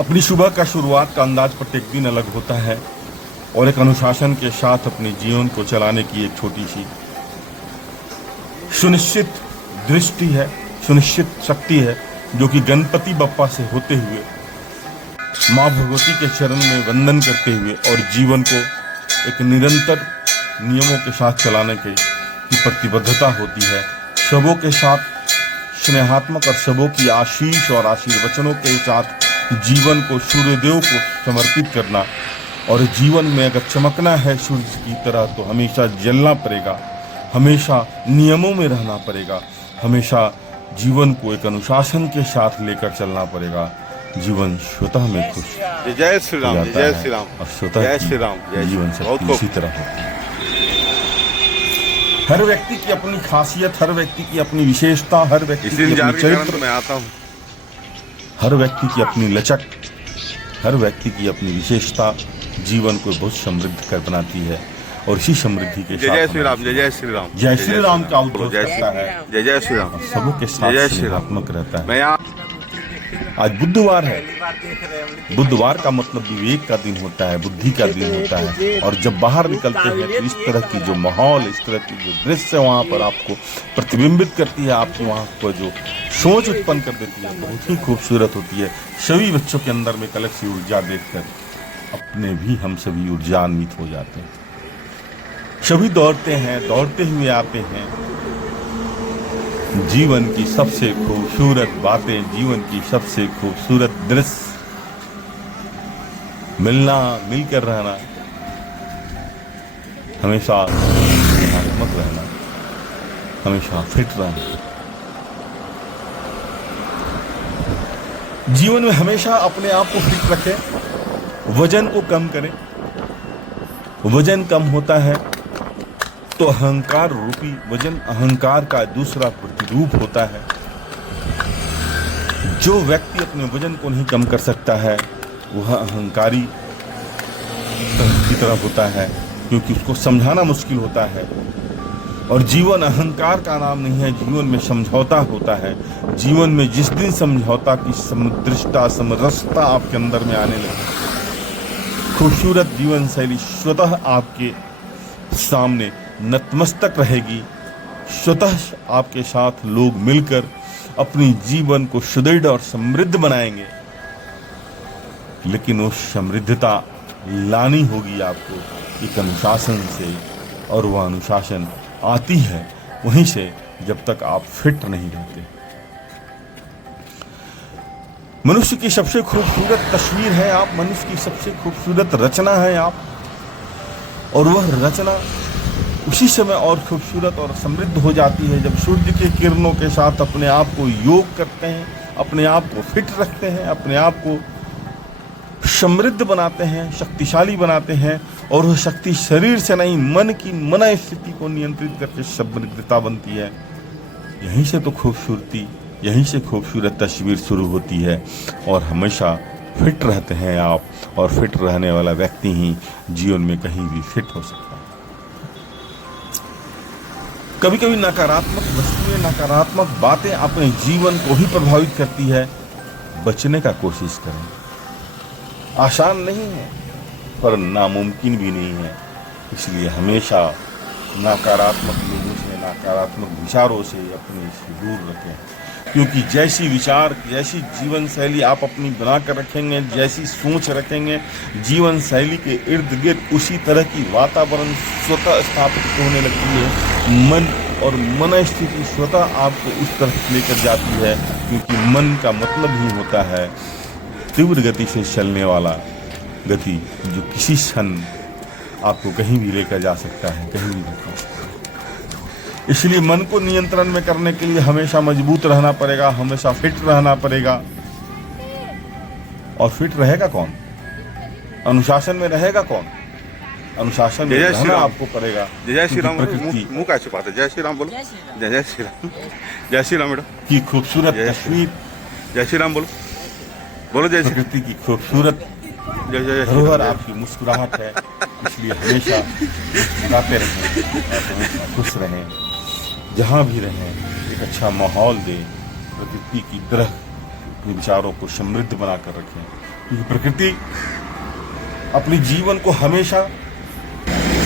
अपनी सुबह का शुरुआत का अंदाज प्रत्येक दिन अलग होता है और एक अनुशासन के साथ अपने जीवन को चलाने की एक छोटी सी सुनिश्चित दृष्टि है, सुनिश्चित शक्ति है, जो कि गणपति बप्पा से होते हुए माँ भगवती के चरण में वंदन करते हुए और जीवन को एक निरंतर नियमों के साथ चलाने की प्रतिबद्धता होती है। सबों के साथ स्नेहात्मक और सबों की आशीष और आशीर्वचनों के साथ जीवन को सूर्यदेव को समर्पित करना, और जीवन में अगर चमकना है सूर्य की तरह तो हमेशा जलना पड़ेगा, हमेशा नियमों में रहना पड़ेगा, हमेशा जीवन को एक अनुशासन के साथ लेकर चलना पड़ेगा। जीवन स्वतः में खुश जय श्री राम, जय श्री राम और स्वतः जय श्री राम, जय जीवन शक्ति इसी तरह होती है। हर व्यक्ति की अपनी खासियत, हर व्यक्ति की अपनी विशेषता, हर व्यक्ति की अपनी चरित्र, मैं आता हूँ, हर व्यक्ति की अपनी लचक, हर व्यक्ति की अपनी विशेषता जीवन को बहुत समृद्ध कर बनाती है। और इसी समृद्धि के साथ जय श्री राम, जय श्री राम, जय श्री राम का उद्घोष करता है, जय श्री राम, सबों के साथ जय श्री राम स्नेहात्मक रहता है। मैं यहाँ आज बुधवार है। बुधवार का मतलब विवेक का दिन होता है, बुद्धि का दिन होता है, और जब बाहर निकलते हैं तो इस तरह की जो माहौल, इस तरह की जो दृश्य वहाँ पर आपको प्रतिबिंबित करती है, आपकी वहाँ पर जो सोच उत्पन्न कर देती है, बहुत ही खूबसूरत होती है। सभी बच्चों के अंदर में अलग सी ऊर्जा देखकर अपने भी हम सभी ऊर्जान्वित हो जाते हैं। सभी दौड़ते हैं, दौड़ते हुए आते हैं। जीवन की सबसे खूबसूरत बातें, जीवन की सबसे खूबसूरत दृश्य, मिलना, मिलकर रहना, हमेशा सकारात्मक रहना, हमेशा फिट रहना। जीवन में हमेशा अपने आप को फिट रखें, वजन को कम करें। वजन कम होता है तो अहंकार रूपी वजन अहंकार का दूसरा प्रतिरूप होता है। जो व्यक्ति अपने वजन को नहीं कम कर सकता है वह अहंकारी की तरह होता है, क्योंकि उसको समझाना मुश्किल होता है। और जीवन अहंकार का नाम नहीं है, जीवन में समझौता होता है। जीवन में जिस दिन समझौता की समदृष्टा, समरसता आपके अंदर में आने लगे, खूबसूरत जीवन शैली स्वतः आपके सामने नतमस्तक रहेगी। स्वतः आपके साथ लोग मिलकर अपनी जीवन को सुदृढ़ और समृद्ध बनाएंगे। लेकिन उस समृद्धता लानी होगी आपको एक अनुशासन से, और वह अनुशासन आती है वहीं से जब तक आप फिट नहीं रहते। मनुष्य की सबसे खूबसूरत तस्वीर है आप, मनुष्य की सबसे खूबसूरत रचना है आप, और वह रचना उसी समय और खूबसूरत और समृद्ध हो जाती है जब सूर्य के किरणों के साथ अपने आप को योग करते हैं, अपने आप को फिट रखते हैं, अपने आप को समृद्ध बनाते हैं, शक्तिशाली बनाते हैं। और वह शक्ति शरीर से नहीं, मन की मन स्थिति को नियंत्रित करके समृद्धता बनती है। यहीं से तो खूबसूरती, यहीं से खूबसूरत तस्वीर शुरू होती है। और हमेशा फिट रहते हैं आप, और फिट रहने वाला व्यक्ति ही जीवन में कहीं भी फिट हो सकता है। कभी कभी नकारात्मक वस्तुएं, नकारात्मक बातें अपने जीवन को ही प्रभावित करती है। बचने का कोशिश करें। आसान नहीं है पर नामुमकिन भी नहीं है। इसलिए हमेशा नकारात्मक लोगों से, नकारात्मक विचारों से अपने से दूर रखें, क्योंकि जैसी विचार, जैसी जीवन शैली आप अपनी बनाकर रखेंगे, जैसी सोच रखेंगे, जीवन शैली के इर्द गिर्द उसी तरह की वातावरण स्वतः स्थापित होने लगती है। मन और मन स्थिति स्वतः आपको उस तरफ लेकर जाती है, क्योंकि मन का मतलब ही होता है तीव्र गति से चलने वाला गति, जो किसी क्षण आपको कहीं भी लेकर जा सकता है, कहीं भी लेकर। इसलिए मन को नियंत्रण में करने के लिए हमेशा मजबूत रहना पड़ेगा, हमेशा फिट रहना पड़ेगा। और फिट रहेगा कौन? अनुशासन में रहेगा कौन? अनुशासन में रहना आपको पड़ेगा। जय श्री राम। मुंह का छुपाते, जय श्री राम बोलो, जय श्री राम, जय श्री राम। बेटा की खूबसूरत तस्वीर, जय श्री राम बोलो, बोलो जय श्री। प्रकृति की खूबसूरत धरोहर आपकी मुस्कुराहट है। इसलिए हमेशा मुस्कुराते रहें और हमेशा खुश रहें। जहाँ भी रहें एक अच्छा माहौल दें, प्रकृति की तरह अपने विचारों को समृद्ध बनाकर रखें। क्योंकि प्रकृति अपने जीवन को हमेशा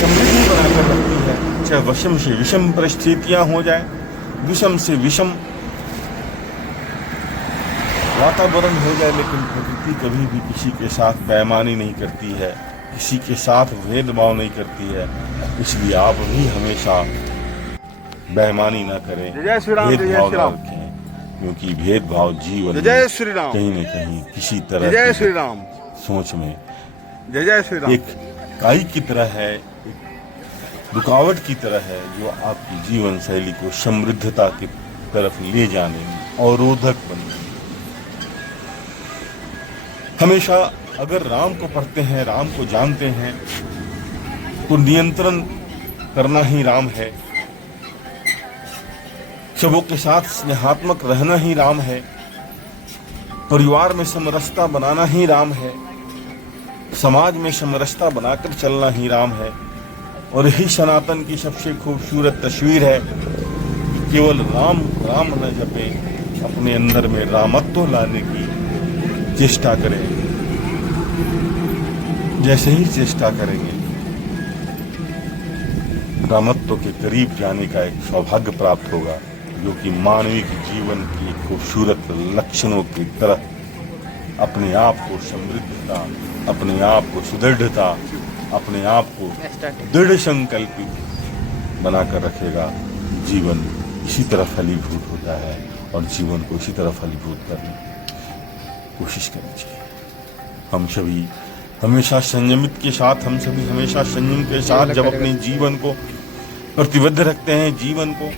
समृद्धि बनाकर रखती है, चाहे विषम से विषम परिस्थितियां हो जाए, विषम से विषम वातावरण हो जाए, लेकिन प्रकृति कभी भी किसी के साथ बेईमानी नहीं करती है, किसी के साथ भेदभाव नहीं करती है। इसलिए आप भी हमेशा बेईमानी ना करें, भेदभाव ना रखें, क्योंकि भेदभाव जीवन जय श्री राम, कहीं न कहीं किसी तरह जय श्री राम, सोच में जय श्री राम, एक काई की तरह है, एक रुकावट की तरह है, जो आपकी जीवन शैली को समृद्धता की तरफ ले जाने में अवरोधक बनेगी। हमेशा अगर राम को पढ़ते हैं, राम को जानते हैं, तो नियंत्रण करना ही राम है, सबों के साथ स्नेहात्मक रहना ही राम है, परिवार में समरसता बनाना ही राम है, समाज में समरसता बनाकर चलना ही राम है। और यही सनातन की सबसे खूबसूरत तस्वीर है कि केवल राम राम न जपे, अपने अंदर में रामत्व लाने की चेष्टा करें। जैसे ही चेष्टा करेंगे, रामत्व के करीब जाने का एक सौभाग्य प्राप्त होगा, जो कि मानवीय जीवन की खूबसूरत लक्षणों की तरह अपने आप को समृद्धता, अपने आप को सुदृढ़ता, अपने आप को दृढ़ संकल्पित बनाकर रखेगा। जीवन इसी तरह फलीभूत होता है और जीवन को इसी तरह फलीभूत करने की कोशिश करनी चाहिए। हम सभी हमेशा संयमित के साथ, हम सभी हमेशा संयम के साथ जब अपने जीवन को प्रतिबद्ध रखते हैं, जीवन को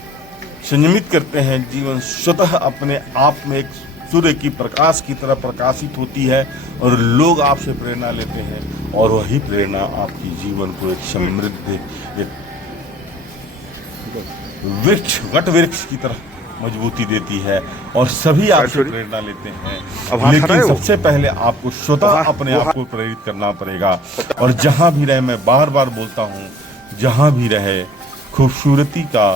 संयमित करते हैं, जीवन स्वतः अपने आप में एक सूर्य की प्रकाश की तरह प्रकाशित होती है और लोग आपसे प्रेरणा लेते हैं, और वही प्रेरणा आपकी जीवन को एक समृद्ध, एक वृक्ष, वट वृक्ष की तरह मजबूती देती है और सभी आपसे प्रेरणा लेते हैं। लेकिन सबसे पहले आपको स्वतः अपने आप को प्रेरित करना पड़ेगा। और जहां भी रहे, मैं बार बार बोलता हूं, जहां भी रहे खूबसूरती का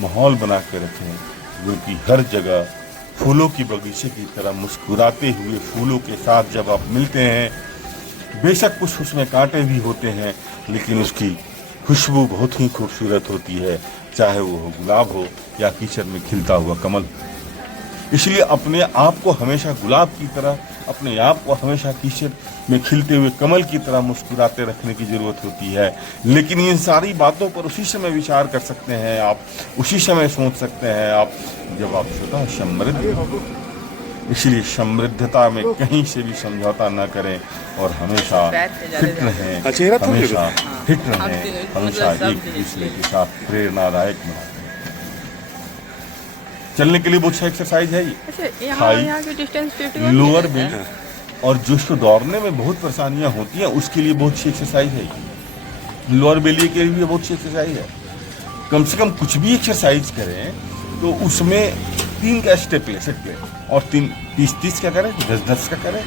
माहौल बना के रखें, जो कि हर जगह फूलों की बगीचे की तरह मुस्कुराते हुए फूलों के साथ जब आप मिलते हैं, बेशक कुछ उसमें कांटे भी होते हैं, लेकिन उसकी खुशबू बहुत ही खूबसूरत होती है, चाहे वो गुलाब हो या कीचड़ में खिलता हुआ कमल। इसलिए अपने आप को हमेशा गुलाब की तरह, अपने आप को हमेशा कीचड़ में खिलते हुए कमल की तरह मुस्कुराते रखने की जरूरत होती है। लेकिन इन सारी बातों पर उसी समय विचार कर सकते हैं आप, उसी समय सोच सकते हैं आप, जब आप स्वतः समृद्ध। इसलिए समृद्धता में कहीं से भी समझौता न करें और हमेशा फिट रहें, हमेशा फिट रहें, हमेशा एक दूसरे के साथ प्रेरणादायक बनाएं। चलने के लिए बहुत सा एक्सरसाइज है ये, लोअर बेल्ट, और जिसको दौड़ने में बहुत परेशानियां होती हैं उसके लिए बहुत सी एक्सरसाइज है। लोअर बेली के लिए बहुत सी एक्सरसाइज है। कम से कम कुछ भी एक्सरसाइज करें तो उसमें 3 का स्टेप ले सकते हैं, और 30 का करें, 10 का करें,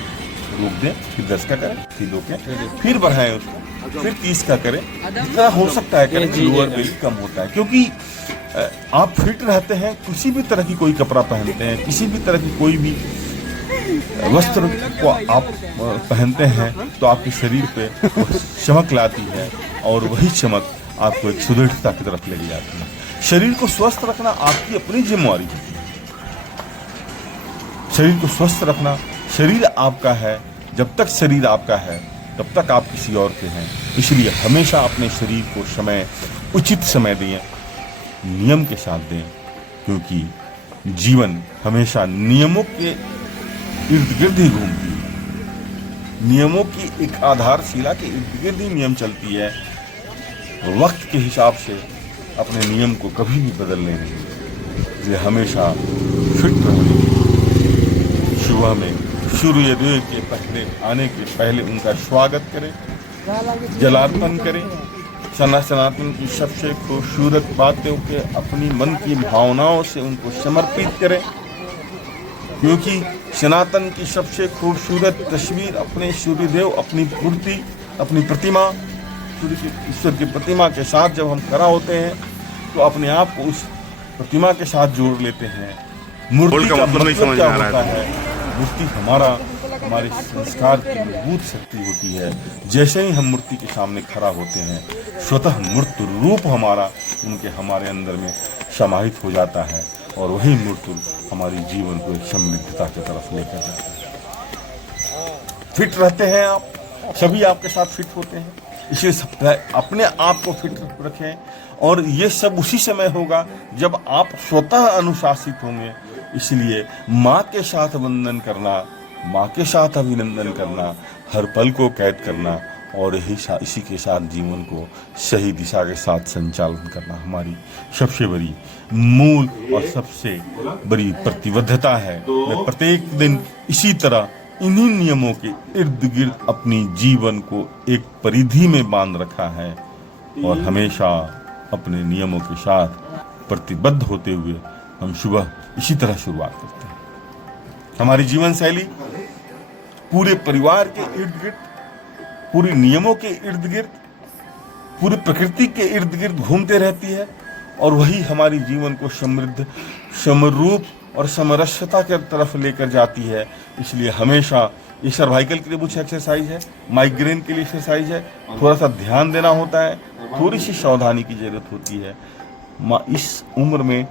रोक दें, फिर 10 का करें, फिर रोकें, फिर बढ़ाएं उसको, फिर 30 का करें, जितना हो सकता है करें। लोअर बेली कम होता है, क्योंकि आप फिट रहते हैं, किसी भी तरह की कोई कपड़ा पहनते हैं, किसी भी तरह की कोई भी वस्त्र को आप पहनते हैं, तो आपके शरीर पे चमक लाती है, और वही चमक आपको एक सुदृढ़ता की तरफ ले जाती है। शरीर को स्वस्थ रखना आपकी अपनी जिम्मेवारी है। शरीर को स्वस्थ रखना, शरीर आपका है, जब तक शरीर आपका है तब तक आप किसी और के हैं। इसलिए हमेशा अपने शरीर को समय, उचित समय दें, नियम के साथ दें, क्योंकि जीवन हमेशा नियमों के इर्द गिर्द ही घूमती है। नियमों की एक आधारशिला के इर्द गिर्द ही नियम चलती है। वक्त के हिसाब से अपने नियम को कभी भी बदलने नहीं, इसलिए हमेशा फिट रहने। सुबह में सूर्योदय के पहले आने के पहले उनका स्वागत करें, जलार्पण करें, सनातन की सबसे खूबसूरत बातों के अपनी मन की भावनाओं से उनको समर्पित करें, क्योंकि सनातन की सबसे खूबसूरत तस्वीर अपने सूर्यदेव, अपनी मूर्ति, अपनी प्रतिमा, सूर्य की, ईश्वर की प्रतिमा के साथ जब हम खड़ा होते हैं तो अपने आप को उस प्रतिमा के साथ जोड़ लेते हैं। मूर्ति का मतलब क्या होता है? मूर्ति हमारा हमारे संस्कार की मजबूत शक्ति होती है। जैसे ही हम मूर्ति के सामने खड़ा होते हैं, स्वतः मूर्त रूप हमारा उनके हमारे अंदर में समाहित हो जाता है और वही मूर्ति हमारी जीवन को एक समृद्धता की तरफ लेकर जाता है। फिट रहते हैं आप, सभी आपके साथ फिट होते हैं, इसलिए अपने आप को फिट रखें। और ये सब उसी समय होगा जब आप स्वतः अनुशासित होंगे। इसलिए माँ के साथ वंदन करना, माँ के साथ अभिनंदन करना, हर पल को कैद करना और इसी के साथ जीवन को सही दिशा के साथ संचालन करना हमारी सबसे बड़ी मूल और सबसे बड़ी प्रतिबद्धता है। मैं प्रत्येक दिन इसी तरह इन्हीं नियमों के इर्द गिर्द अपनी जीवन को एक परिधि में बांध रखा है और हमेशा अपने नियमों के साथ प्रतिबद्ध होते हुए हम सुबह इसी तरह शुरुआत करते हैं। हमारी जीवन शैली पूरे परिवार के इर्द गिर्द, पूरे नियमों के इर्द गिर्द, पूरी प्रकृति के इर्द गिर्द घूमते रहती है और वही हमारी जीवन को समृद्ध, समरूप और समरसता की तरफ लेकर जाती है। इसलिए हमेशा ये सर्वाइकल के लिए कुछ एक्सरसाइज है, माइग्रेन के लिए एक्सरसाइज है, थोड़ा सा ध्यान देना होता है, थोड़ी सी सावधानी की जरूरत होती है। इस उम्र में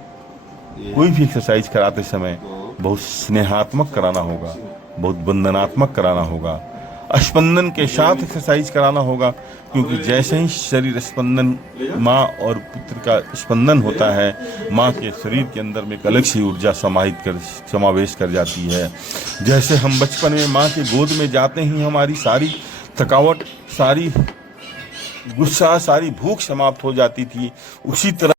कोई भी एक्सरसाइज कराते समय बहुत स्नेहात्मक कराना होगा, बहुत वंदनात्मक कराना होगा, स्पंदन के साथ एक्सरसाइज कराना होगा, क्योंकि जैसे ही शरीर स्पंदन, माँ और पुत्र का स्पंदन होता है, माँ के शरीर के अंदर में एक अलग सी ऊर्जा समावेश कर जाती है। जैसे हम बचपन में माँ के गोद में जाते ही हमारी सारी थकावट, सारी गुस्सा, सारी भूख समाप्त हो जाती थी, उसी तरह